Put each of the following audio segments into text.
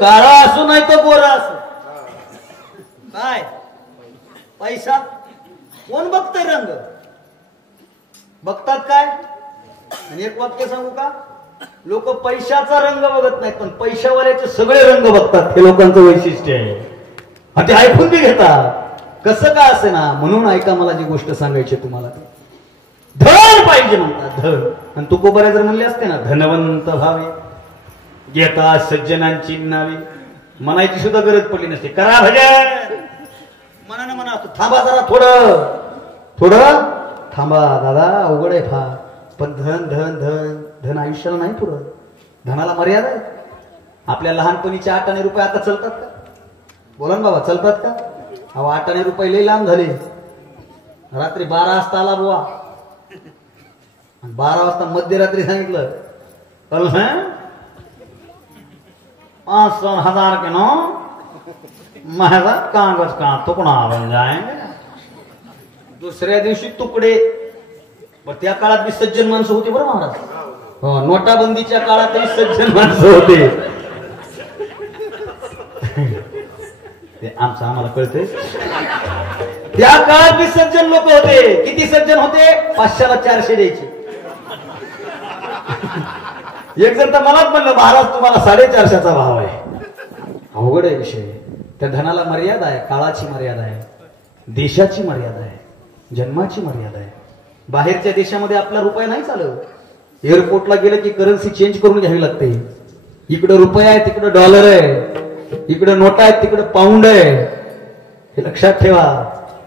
काळा असो नाही तर गोरा असो, काय पैसा कोण बघतंय? रंग बघतात काय? आणि एक वाक्य सांगू का, लोक पैशाचा रंग बघत नाहीत, पण पैशावाल्याचे सगळे रंग बघतात. हे लोकांचं वैशिष्ट्य आहे. ते ऐकून बी घेतात. कसं का असे ना, म्हणून ऐका मला जी गोष्ट सांगायची तुम्हाला. धन पाहिजे म्हणतात, धन. आणि तुकोबाऱ्या जर म्हणले असते ना, धनवंत व्हावे घेता सज्जनांची नावे, म्हणायची सुद्धा गरज पडली नसते. करा भजन मनानं म्हणा, थांबा जरा थोडं थोडं थांबा दादा, अवघड आहे फार. पण धन धन धन धन आयुष्याला नाही पुरत. धनाला मर्यादा आहे. आपल्या लहानपणीचे 8 आणे रुपये आता चलतात का? बोला ना बाबा, चलतात का? अहो 8 आणे रुपये लई लांब झाले. रात्री 12 वाजता आला बुवा, 12 वाजता मध्यरात्री सांगितलं 500,000 के नो महंगा कागज का तुकडा बन जाएंगे. दुसऱ्या दिवशी तुकडे. त्या काळात बी सज्जन माणसं होती बरं महाराज. हो, नोटाबंदीच्या काळातही सज्जन माणसं होते. ते आमचं आम्हाला कळतंय. त्या काळात बी सज्जन लोक होते. किती सज्जन होते? 500ला 400 द्यायचे. एक जण तर मलाच म्हणलं, महाराज तुम्हाला 450चा भाव आहे. अवघड आहे विषय. त्या धनाला मर्यादा आहे, काळाची मर्यादा आहे, देशाची मर्यादा आहे, जन्माची मर्यादा आहे. बाहेरच्या देशामध्ये आपला रुपया नाही चालत. एअरपोर्टला गेलं की करन्सी चेंज करून घ्यावी लागते. इकडे रुपया आहे, तिकडे डॉलर आहे, इकडे नोटा आहेत, तिकडे पाऊंड आहे. हे लक्षात ठेवा.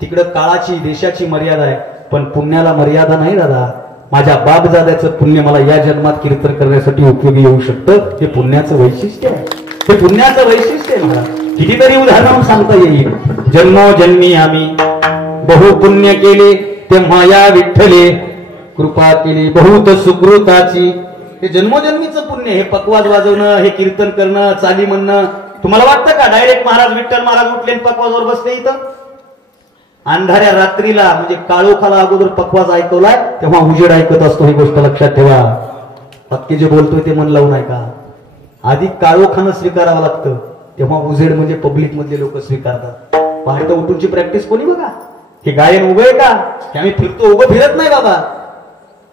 तिकडे काळाची देशाची मर्यादा आहे, पण पुण्याला मर्यादा नाही दादा. माझ्या बापजाद्याचं पुण्य मला या जन्मात कीर्तन करण्यासाठी उपयोगी येऊ शकतं. हे पुण्याचं वैशिष्ट्य आहे. हे पुण्याचं वैशिष्ट्य आहे. मला कितीतरी उदाहरण सांगता येईल. जन्मोजन्मी आम्ही बहु पुण्य केले, तेव्हा या विठ्ठले कृपा केली बहुत सुकृताची. हे जन्मोजन्मीचं पुण्य. हे पकवाज वाजवणं, हे कीर्तन करणं, चाली म्हणणं. तुम्हाला वाटतं का डायरेक्ट महाराज विठ्ठल महाराज उठले पकवाजवर बसले इथं? अंधाऱ्या रात्रीला म्हणजे काळोखाला अगोदर पकवाज ऐकवलाय, तेव्हा उजेड ऐकत असतो. ही गोष्ट लक्षात ठेवा. पक्की जे बोलतोय ते मन लावून ऐका. आधी काळोखानं स्वीकारावं लागतं, तेव्हा उजेड म्हणजे पब्लिक मधले लोक स्वीकारतात. पहाटे उठूनची प्रॅक्टिस कोणी बघा. हे गायन उभं आहे का? हे आम्ही फिरतो, उभं फिरत नाही बाबा.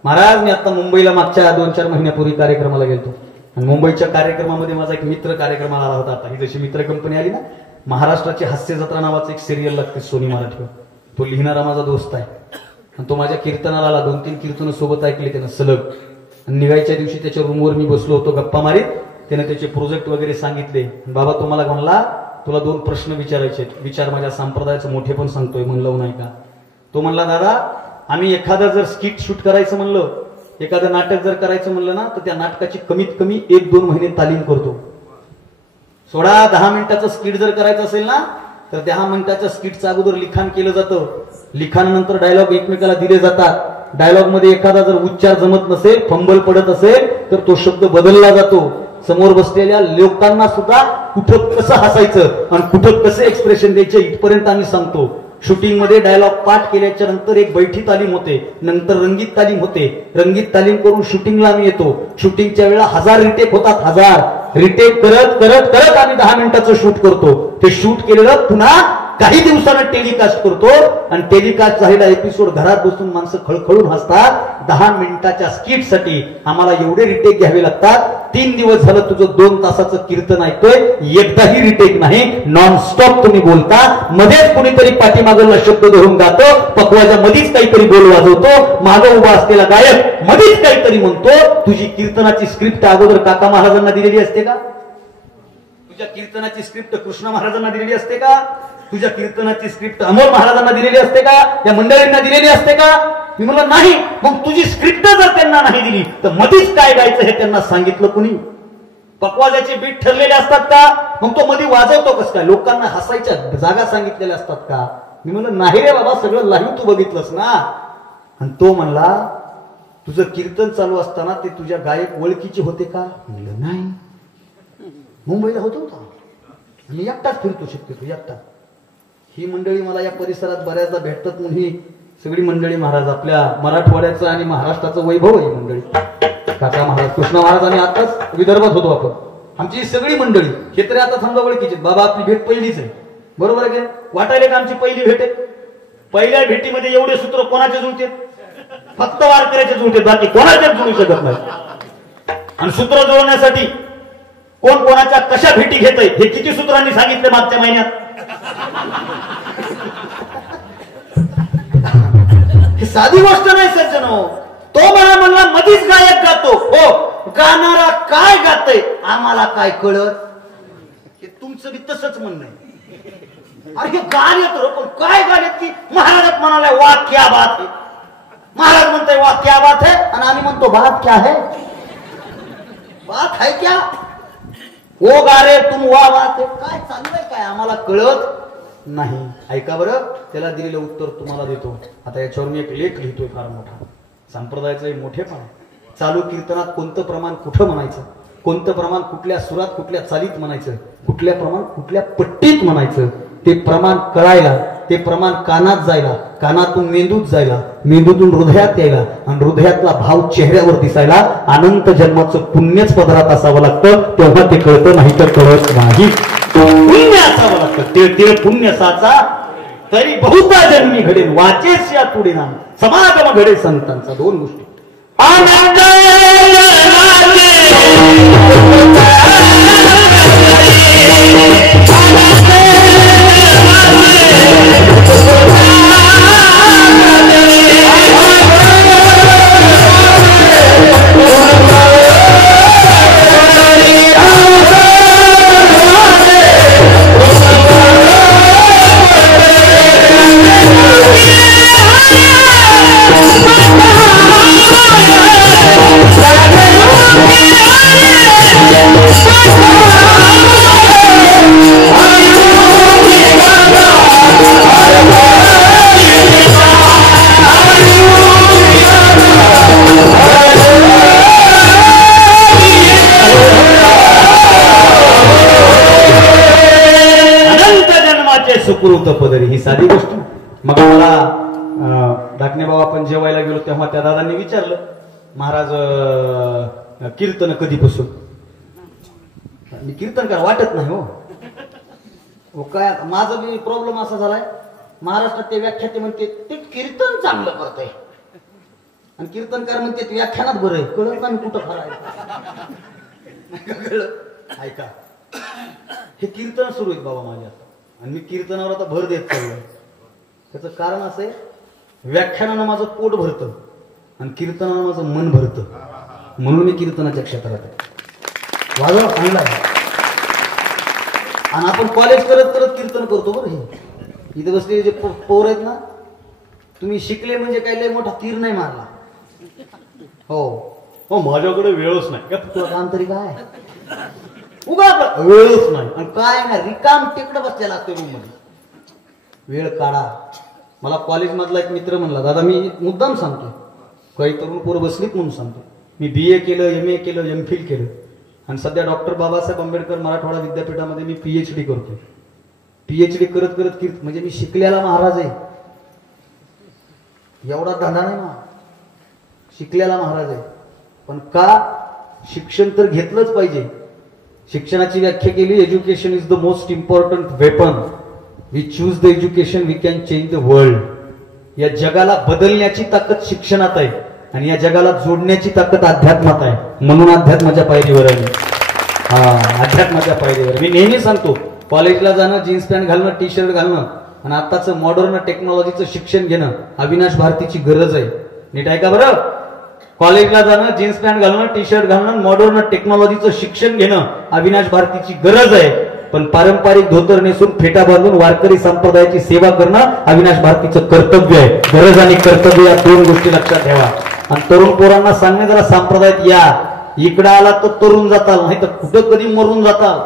महाराज मी आता मुंबईला मागच्या 2-4 महिन्यापूर्वी कार्यक्रमाला गेलतो. आणि मुंबईच्या कार्यक्रमामध्ये माझा एक मित्र कार्यक्रमाला आला होता. आता ही जशी मित्र कंपनी आली ना, महाराष्ट्राची हास्य जत्रा नावाचं एक सिरियल लागते सोनी मराठीवर. तो लिहिणारा माझा दोस्त आहे. आणि तो माझ्या कीर्तनाला आला. 2-3 कीर्तन सोबत ऐकले त्यानं सलग. आणि निघायच्या दिवशी त्याच्या रूमवर मी बसलो होतो गप्पा मारीत. त्याने त्याचे प्रोजेक्ट वगैरे सांगितले. बाबा तुम्हाला म्हणला तुला 2 प्रश्न विचारायचे. विचार, माझ्या संप्रदायाचं मोठे पण सांगतोय, म्हणलं नाही का? तो म्हणला दादा आम्ही एखादं जर स्किट शूट करायचं म्हणलं, एखादं नाटक जर करायचं म्हणलं ना, तर त्या नाटकाची कमीत कमी 1-2 महिने तालीम करतो. 10 मिनिटाचं स्किट जर करायचं असेल ना, तर 10 मिनिटाच्या स्किटचं अगोदर लिखाण केलं जातं. लिखाणानंतर डायलॉग एकमेकाला दिले जातात. डायलॉग मध्ये एखादा जर उच्चार जमत नसेल, फंबल पडत असेल, तर तो शब्द बदलला जातो. समोर बसलेल्या लोकांना सुद्धा कुठं कसं हसायचं आणि कुठं कसं एक्सप्रेशन द्यायचं इथपर्यंत आम्ही सांगतो. शूटिंग मध्ये डायलॉग पाठ केल्याच्या नंतर एक बैठी तालीम होते, नंतर रंगीत तालीम होते. रंगीत तालीम करून शूटिंगला आम्ही येतो. शूटिंगच्या वेळेला 1000 रिटेक होतात. 1000 रिटेक करत करत करत आम्ही 10 मिनिटाचं शूट करतो. ते शूट केलेलं पुन्हा काही दिवसानं टेलिकास्ट करतो. आणि टेलिकास्ट झालेला एपिसोड घरात बसून माणसं खळखळून हसतात. 10 मिनिटाच्या स्किट साठी आम्हाला एवढे रिटेक घ्यावे लागतात. 3 दिवस झालं तुझं 2 तासाचं कीर्तन ऐकतोय, एकदाही रिटेक नाही. नॉन स्टॉप तुम्ही बोलता. मध्येच कोणीतरी पाठीमागला शब्द धरून गातो. पकवाच्या मध्येच काहीतरी बोल वाजवतो. मागं उभा असलेला गायक मध्येच काहीतरी म्हणतो. तुझी कीर्तनाची स्क्रिप्ट अगोदर काका महाराजांना दिलेली असते का? तुझ्या कीर्तनाची स्क्रिप्ट कृष्ण महाराजांना दिलेली असते का? तुझ्या कीर्तनाची स्क्रिप्ट अमोल महाराजांना दिलेली असते का? या मंडळींना दिलेली असते का? मी म्हणलं नाही. मग तुझी स्क्रिप्ट जर त्यांना नाही दिली तर मधीच काय गायचं हे त्यांना सांगितलं कुणी? पकवाजाचे बीट ठरलेले असतात का? मग तो मध्ये वाजवतो कसं काय? लोकांना हसायच्या जागा सांगितलेल्या असतात का? मी म्हणलं नाही रे बाबा, सगळं लाईव्ह तू बघितलंस ना. आणि तो म्हणला तुझं कीर्तन चालू असताना ते तुझ्या गायक ओळखीचे होते का? म्हणलं नाही. मुंबईला होतो का? मी एकटाच फिरतो शक्यतो, एकटा. ही मंडळी मला या परिसरात बऱ्याचदा भेटतात. म्हणून ही सगळी मंडळी महाराज आपल्या मराठवाड्याचं आणि महाराष्ट्राचं वैभव आहे मंडळी. काका महाराज कृष्ण महाराज आणि आताच विदर्भात होतो आपण. आमची सगळी मंडळी हे तरी आता समजा ओळखीचे बाबा आपली भेट पहिलीच आहे बरोबर आहे की वाटायला का आमची पहिली भेट आहे पहिल्या भेटीमध्ये एवढे सूत्र कोणाचे जुळते फक्त वारकऱ्याचे जुळते बाकी कोणाचेच जुळू शकत नाही आणि सूत्र जुळवण्यासाठी कोण कोणाच्या कशा भेटी घेत आहे हे किती सूत्रांनी सांगितले मागच्या महिन्यात ही साधी गोष्ट नाही सज्जनो तो मला म्हणला मधीच गायक गातो हो गाणारा काय गातय आम्हाला काय कळत हे तुमचं बी तसंच म्हणणं आहे अरे हे गाण येतो पण काय गाण येत की महाराज म्हणाले वा क्या बात है महाराज म्हणताय वा क्या बात है आणि आम्ही म्हणतो बात क्या है बात है क्या ओ गा रे तुम वा बात है काय चाललंय काय आम्हाला कळत नाही ऐका बरं त्याला दिलेलं उत्तर तुम्हाला देतो आता याच्यावर मी एक लेख लिहितोय फार मोठा संप्रदायाचं मोठेपण चालू कीर्तनात कोणतं प्रमाण कुठं म्हणायचं कोणतं प्रमाण कुठल्या सुरात कुठल्या चालीत म्हणायचं कुठल्या प्रमाण कुठल्या पट्टीत म्हणायचं ते प्रमाण कळायला ते प्रमाण कानात जायला कानातून मेंदूत जायला मेंदूतून हृदयात यायला आणि हृदयातला भाव चेहऱ्यावर दिसायला अनंत जन्माचं पुण्यच पदरात असावं लागतं तेव्हा ते कळतं नाही तर कळत नाही पुण्य असावं लागतं ते ते पुण्य साचा तरी बहुता जन्मी घडेल वाचेस या तुडीना समागम घडे संतांचा दोन गोष्टी आनंद सुकृत पदरी ही साधी गोष्ट मग मला दाखणे बाबा आपण जेवायला गेलो तेव्हा त्या दादांनी विचारलं महाराज कीर्तन कधीपासून मी कीर्तनकार वाटत नाही हो काय माझा बी प्रॉब्लेम असा झालाय महाराष्ट्रात ते व्याख्याते म्हणते ते कीर्तन चांगलं करत आहे आणि कीर्तनकार म्हणते व्याख्यानात बरं आहे कळत नाही कुठं खरं आहे कळलं ऐका हे कीर्तन सुरू आहेत बाबा माझ्या आणि मी कीर्तनावर आता भर देत चाललोय त्याचं कारण असं आहे व्याख्यानानं माझं पोट भरतं आणि कीर्तनानं माझं मन भरतं म्हणून मी कीर्तनाच्या क्षेत्रात आहे वाजवा चांगला आहे आणि आपण कॉलेज करत करत कीर्तन करतो बरं हे इथे बसलेले जे पोर आहेत ना तुम्ही शिकले म्हणजे काही लय मोठा तीर नाही मारला हो हो माझ्याकडे वेळच नाही तुला काम तरी काय उगा वेळच नाही आणि काय ना रिकाम टेकडं बसलेला असतो रूम मध्ये वेळ काढा मला कॉलेज मधला एक मित्र म्हणला दादा मी मुद्दाम सांगतो काही तरुण पोरं बसलीत म्हणून सांगतो मी BA केलं MA केलं MPhil केलं आणि सध्या डॉक्टर बाबासाहेब आंबेडकर मराठवाडा विद्यापीठामध्ये मी PhD करतोय PhD करत करत म्हणजे मी शिकलेला महाराज आहे एवढा धंदा नाही ना शिकलेला महाराज आहे पण का शिक्षण तर घेतलंच पाहिजे शिक्षणाची व्याख्या केली education is the most important weapon we choose the education we can change the world या जगाला बदलण्याची ताकद शिक्षणात आहे आणि या जगाला जोडण्याची ताकद अध्यात्मात आहे म्हणून अध्यात्माच्या पायरीवर आहे अध्यात्माच्या पायरीवर मी नेहमी सांगतो कॉलेजला जाणं जीन्स पॅन्ट घालणं टी शर्ट घालणं आणि आताचं मॉडर्न टेक्नॉलॉजीचं शिक्षण घेणं अविनाश भारतीची गरज आहे नीट आहे का बरं कॉलेजला जाणं जीन्स पॅन्ट घालणं टी शर्ट घालणं मॉडर्न टेक्नॉलॉजीचं शिक्षण घेणं अविनाश भारतीची गरज आहे पण पारंपरिक धोतर नेसून फेटा बांधून वारकरी संप्रदायाची सेवा करणं अविनाश भारतीचं कर्तव्य आहे गरज आणि कर्तव्य या दोन गोष्टी लक्षात ठेवा आणि तरुण पोरांना सांगणे जरा संप्रदायात या इकडे आला तर तरुण जाताल नाही तर कुठं कधी मरून जाताल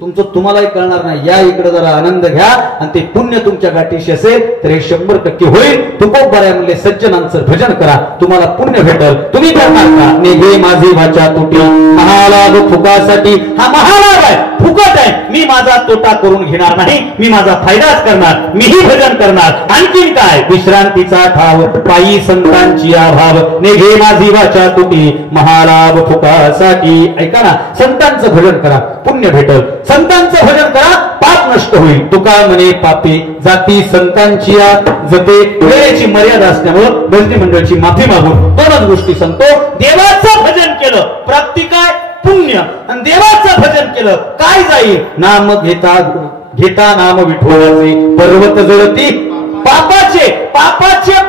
तुमचं तुम्हालाही कळणार नाही या इकडे जरा आनंद घ्या आणि ते पुण्य तुमच्या गाठीशी असेल तर हे 100% होईल तुकोबाराय म्हणले सज्जनांचं भजन करा तुम्हाला पुण्य भेटल तुम्ही करणार का हे माझी वाचा तुटी महालाभ फुकासाठी हा महालाभ आहे फुकट आहे, मी माझा तोटा करून घेणार नाही, मी माझा फायदाच करणार, मीही भजन करणार. आणखीन काय, विश्रांतीचा ठाव पायी संतांची अभाव, नेघे माझी वाचा तुटी महालाभ फुकासाठी. ऐका ना, संतांचं भजन करा, पुण्य भेटल. संतांचं भजन करा, पाप नष्ट होईल. तुका म्हणे पापे जाती संतांची जपे. वेळेची मर्यादा असल्यामुळे गणती मंडळाची माफी मागून दोनच गोष्टी सांगतो. देवाचं भजन केलं प्राप्ती काय, पुण्य. आणि देवाचं भजन केलं काय जाईल, नाम घेता घेता नाम विठोबाचे पर्वत जळती पापाचे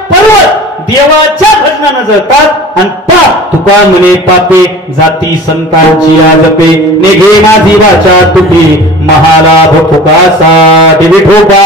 पर्वत देवाच्या भजनानं जळतात. आणि पाप तुका म्हणे पापे जाती संतांची जपे, नेघे माझी वाचा तुटी महालाभ फुकासाठी. विठोबा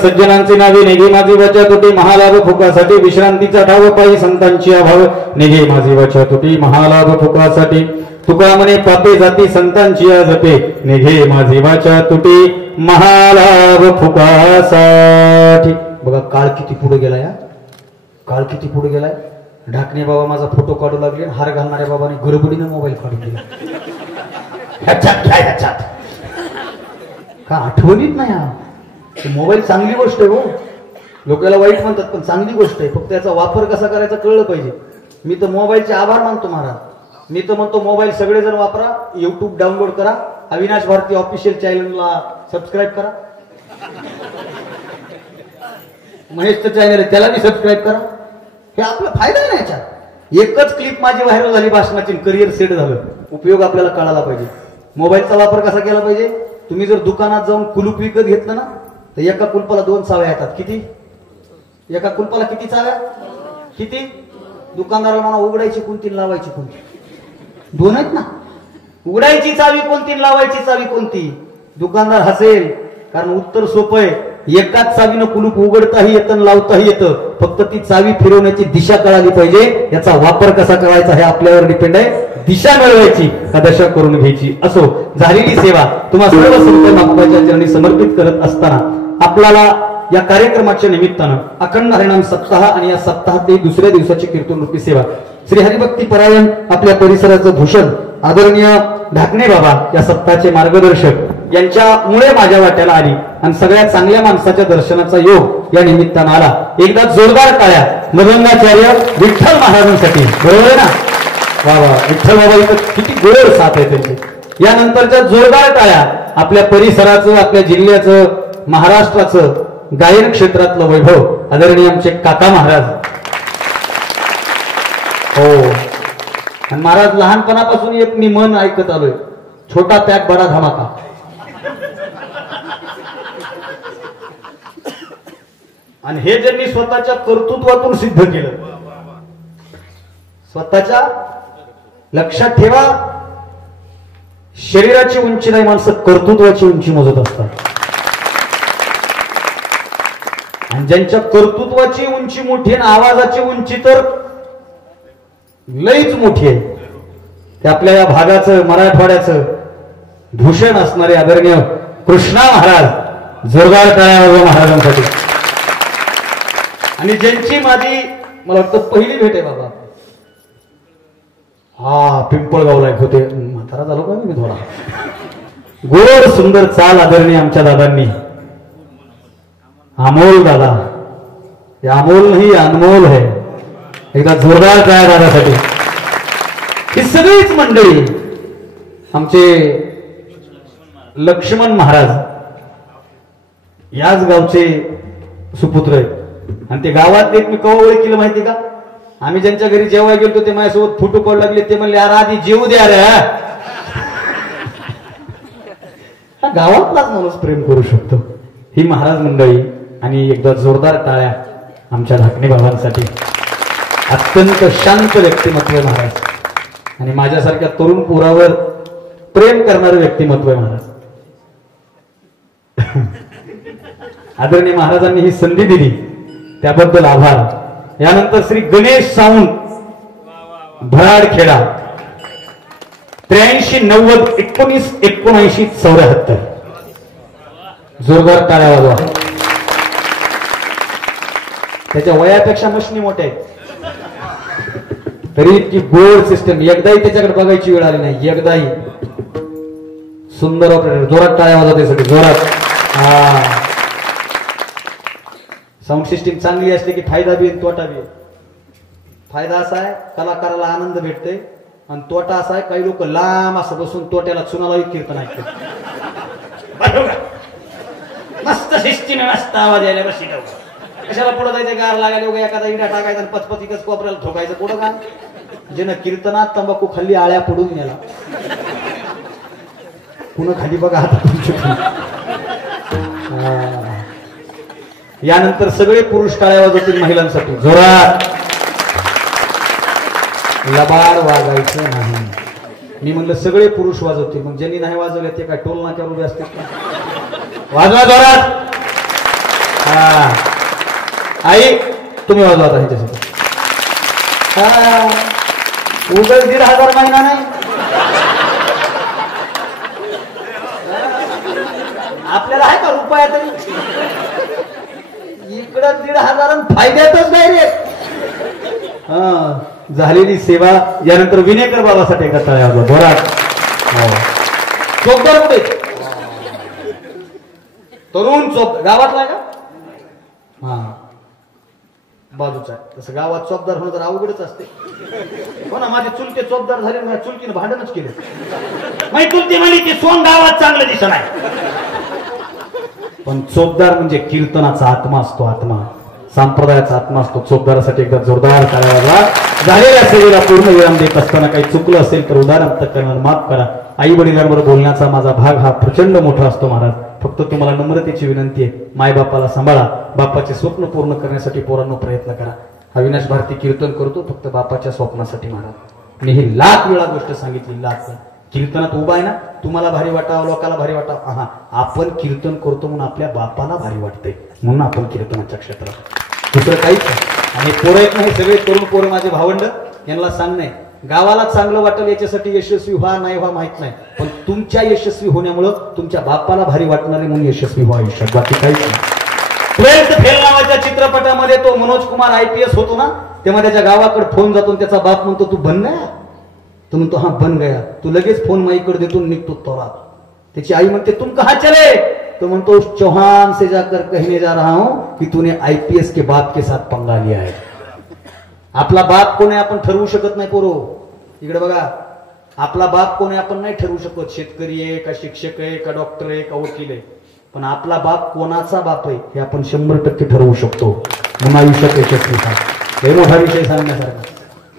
सज्जनांचे नावे, नेघे माझी वाचा तुटी महालाभ फुकासाठी. विश्रांतीचा ठाव पायी संतांची अभाव, नेघे माझी वाचा तुटी महालाभ फुकासाठी. तुका म्हणे पापे जाती संतांची जपे, नेघे माझी वाचा तुटी महालाभ फुकासाठी. बघा काळ किती पुढे गेला, या काळ किती पुढे गेलाय. ढाकणे बाबा माझा फोटो काढू लागले, हार घालणाऱ्या बाबाने गडबडीने मोबाईल काढून दिला. ह्याच्यात का आठवणीत नाही. मोबाईल चांगली गोष्ट आहे हो, लोकांना वाईट म्हणतात पण चांगली गोष्ट आहे, फक्त याचा वापर कसा करायचा कळलं पाहिजे. मी तर मोबाईलचे आभार मानतो महाराज. मी तर म्हणतो मोबाईल सगळेजण वापरा, युट्यूब डाउनलोड करा, अविनाश भारती ऑफिशियल चॅनलला सबस्क्राईब करा, महेशचं चॅनल आहे त्याला बी सबस्क्राईब करा. हे आपला फायदा आहे ना याच्यात. एकच क्लिप माझी व्हायरल झाली भाषणाची, करिअर सेट झालं. उपयोग आपल्याला कळाला पाहिजे. मोबाईलचा वापर कसा केला पाहिजे. तुम्ही जर दुकानात जाऊन कुलूप विकत घेतलं ना, तर एका कुलपाला 2 चाव्या येतात. किती, एका कुलपाला किती चाव्या, किती. दुकानदाराला म्हणा उघडायची कोणती लावायची कोणती, 2 आहेत ना. उघडायची चावी कोणती, लावायची चावी कोणती. दुकानदार हसेल, कारण उत्तर सोपं आहे. एकाच चावीनं कुलूप उघडताही येतं लावताही येतं, फक्त ती चावी फिरवण्याची दिशा कळाली पाहिजे. याचा वापर कसा करायचा हे आपल्यावर डिपेंड आहे. दिशा मिळवायची का दशा करून घ्यायची. असो, झालेली सेवा तुम्हा सर्व संत बाप्पाच्या चरणी समर्पित करत असताना आपल्याला या कार्यक्रमाच्या निमित्तानं अखंड हरिनाम सप्ताह आणि या सप्ताहातली दुसऱ्या दिवसाची कीर्तन रूपी सेवा श्री हरिभक्ती परायण आपल्या परिसराचं भूषण आदरणीय ढाकणे बाबा या सप्ताहाचे मार्गदर्शक यांच्यामुळे माझ्या वाट्याला आली आणि सगळ्या चांगल्या माणसाच्या दर्शनाचा योग या निमित्तानं आला. एकदा जोरदार टाळ्या मदंगाचार्य विठ्ठल महाराजांसाठी. बरोबर आहे ना. वा वा, विठ्ठल बाबा इथं किती गोड साथ आहे त्यांची. यानंतरच्या जोरदार टाळ्या आपल्या परिसराचं, आपल्या जिल्ह्याचं, महाराष्ट्राचं गायन क्षेत्रातलं वैभव आदरणीय आमचे काका महाराज. हो, आणि महाराज लहानपणापासून एक मी मन ऐकत आलोय, छोटा पॅक बडा धमाका. आणि हे ज्यांनी स्वतःच्या कर्तृत्वातून सिद्ध केलं. स्वतःच्या लक्षात ठेवा, शरीराची उंची नाही, माणसं कर्तृत्वाची उंची मोजत असतात. आणि ज्यांच्या कर्तृत्वाची उंची मोठी आणि आवाजाची उंची तर लईच मोठी आहे, ते आपल्या या भागाचं, मराठवाड्याचं भूषण असणारे आदरणीय कृष्णा महाराज. जोरदार टाळ्या महाराजांसाठी. आणि ज्यांची माझी मला वाटतं पहिली भेट आहे बाबा. हा, पिंपळगावला एक होते, म्हातारा झालो का मी थोडा. गोड सुंदर चाल आदरणीय आमच्या दादांनी. अमोल दादा, हे अमोल नाही अनमोल है. एकदा जोरदार टाळ्या दादासाठी. ही सगळीच मंडळी आमचे लक्ष्मण महाराज याच गावचे सुपुत्र आहेत. आणि ते गावात एक मी कवा ओळखीला माहिती का, आम्ही ज्यांच्या घरी जेव्हा गेलो ते माझ्यासोबत फोटो काढू लागले. ते म्हणले यार आधी जेवू द्या रे. गावातलाच माणूस प्रेम करू शकतो. ही महाराज मंडळी. आणि एकदा जोरदार टाळ्या आमच्या धाकणे बाबांसाठी. अत्यंत शांत व्यक्तिमत्व आहे महाराज. आणि माझ्यासारख्या तरुण पोरावर प्रेम करणारं व्यक्तिमत्व आहे महाराज. आदरणीय महाराजांनी ही संधी दिली त्याबद्दल आभार. यानंतर श्री गणेश सावंत भराडखेडा 83 90 19 79 74. जोरदार टाळ्या वाजवा. त्याच्या वयापेक्षा मशनी मोठ्या आहेत तरी इतकी गोड सिस्टम. एकदाही त्याच्याकडे बघायची वेळ आली नाही. एकदाही सुंदर ऑपरेटर. जोरात टाळ्या वाजवते सगळे जोरात. साऊंड सिस्टीम चांगली असली की फायदा बी तोटा बी. फायदा असा आहे कलाकाराला आनंद भेटते आणि तोटा असा आहे काही लोक लांब असं बसून तोट्याला चुनाला कीर्तन ऐकते. मस्त सिस्टीम मस्त आवाज यायला बस. कशाला पुढे जायचं गार लागायला उगा एखादा इडा टाकायचा आणि पचपचिकच कोपऱ्याला ठोकायचं पुढं का. ज्यानं कीर्तनात तंबाखू खाल्ली आळ्या पडून गेला. पुन्हा खाली बघा आता तुमच्या. यानंतर सगळे पुरुष टाळ्या वाजवतील महिलांसाठी जोरात. लबाड वागायचं नाही. मी म्हणलं सगळे पुरुष वाजवतील. मग ज्यांनी नाही वाजवले ते काय टोल नाक्यावर उभे असतील. वाजवा जोरात. आई तुम्ही वाजवा आता ह्याच्यासाठी. उगाच 1,500 महिना नाही. आपल्याला आहे का रुपया तरी. इकडं 1,500 फायद्यातच नाही रे. झालेली सेवा. यानंतर विनेकर बाबासाठी एका टाळ्या वाजवा जोरात. चोपदार कुठे तरुण चोप गावातला आहे का. बाजूचा आहे. तसं गावात चोपदार होणं तर अवघडच असते. हो ना. माझे चुलते चोपदार झाले. माझ्या चुलतीनं भांडणच केलं. माझी चुलती म्हणली की सोन गावात चांगलं दिसत आहे. पण चोपदार म्हणजे कीर्तनाचा आत्मा असतो. आत्मा संप्रदायाचा आत्मा असतो. चोपदारासाठी एकदा जोरदार टाळ्या वाजवा. झालेल्या सेवेला पूर्ण विराम देत असताना काही चुकलं असेल तर उदाहरण करणार माफ करा. आई वडिलांबरोबर बोलण्याचा माझा भाग हा प्रचंड मोठा असतो महाराज. फक्त तुम्हाला नम्रतेची विनंती आहे. मायबापाला सांभाळा. बापाचे स्वप्न पूर्ण करण्यासाठी पोरांनो प्रयत्न करा. अविनाश भारती कीर्तन करतो फक्त बापाच्या स्वप्नासाठी महाराज. मी ही लाख वेळा गोष्ट सांगितली. लाख कीर्तनात उभा आहे ना. तुम्हाला भारी वाटावं लोकांना भारी वाटावं. आपण कीर्तन करतो म्हणून आपल्या बापाला भारी वाटतंय म्हणून आपण कीर्तनाच्या क्षेत्रात. दुसरं काहीच नाही. आणि पोरं आहेत नाही सगळे तरुण पोरं माझे भावंड. यांना सांगणे गावाला चांगलं वाटेल याच्यासाठी यशस्वी व्हा नाही व्हा माहित नाही. पण तुमच्या यशस्वी होण्यामुळं तुमच्या बापाला भारी वाटणारे म्हणून यशस्वी व्हा आयुष्यात. बाकी काहीच नाही. 12th फेल नावाच्या चित्रपटामध्ये तो मनोज कुमार IPS होतो ना. तेव्हा त्याच्या गावाकडे फोन जातो. त्याचा बाप म्हणतो तू बन गया. तो म्हणतो हा बन गया. तू लगेच फोन माईकडे देतो निघतो तोरात. त्याची आई म्हणते तुम कहां चले. तो म्हणतो चौहान से जाकर कहने जा रहा हूं कि तूने IPS के बाप के साथ पंगा लिया है. आपला बाप कोण आहे आपण ठरवू शकत नाही पोरो. इकडे बघा. आपला बाप कोण आहे आपण नाही ठरवू शकत. शेतकरी आहे का शिक्षक आहे का डॉक्टर आहे का वकील आहे. पण आपला बाप कोणाचा बाप आहे हे आपण 100% ठरवू शकतो. म्हणून आयुष्यात यशस्वी व्हा. हे मोठा विषय सांगण्यासारखा.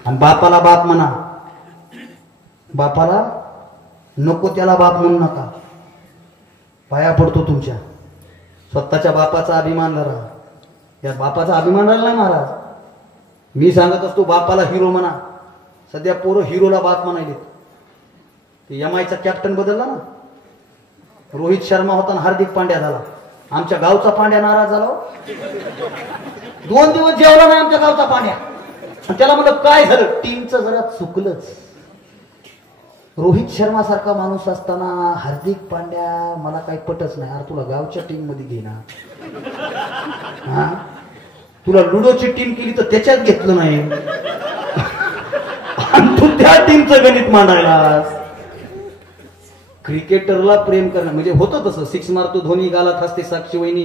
आणि बापाला बाप म्हणा. बापाला नको त्याला बाप म्हणू नका. पाया पडतो तुमच्या. स्वतःच्या बापाचा अभिमान धरा. या बापाचा अभिमान राहिला नाही महाराज. मी सांगत असतो बापाला हिरो म्हणा. सध्या पोरं हिरोला बाप म्हणायले. MIचा कॅप्टन बदलला ना. रोहित शर्मा होता आणि हार्दिक पांड्या झाला. आमच्या गावचा पांड्या नाराज झाला. 2 दिवस जेवला नाही आमच्या गावचा पांड्या. त्याला म्हणलं काय झालं. टीमचं जरा चुकलंच. रोहित शर्मा सारखा माणूस असताना हार्दिक पांड्या मला काही पटच नाही. अरे तुला गावच्या टीम मध्ये घे ना. तुला लुडोची टीम केली तर त्याच्यात घेतलं नाही. तू त्या टीमचं गणित मांडायला. क्रिकेटरला प्रेम करणं म्हणजे होतं तसं. 6 मारतो धोनी गालात हसते साक्षी वहिनी.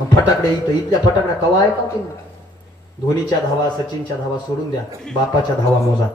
मग फटाकडे इथल्या फटाकड्या कवा ऐकावतील. धोनीच्या धावा, सचिनच्या धावा सोडून द्या, बापाच्या धावा मोजा.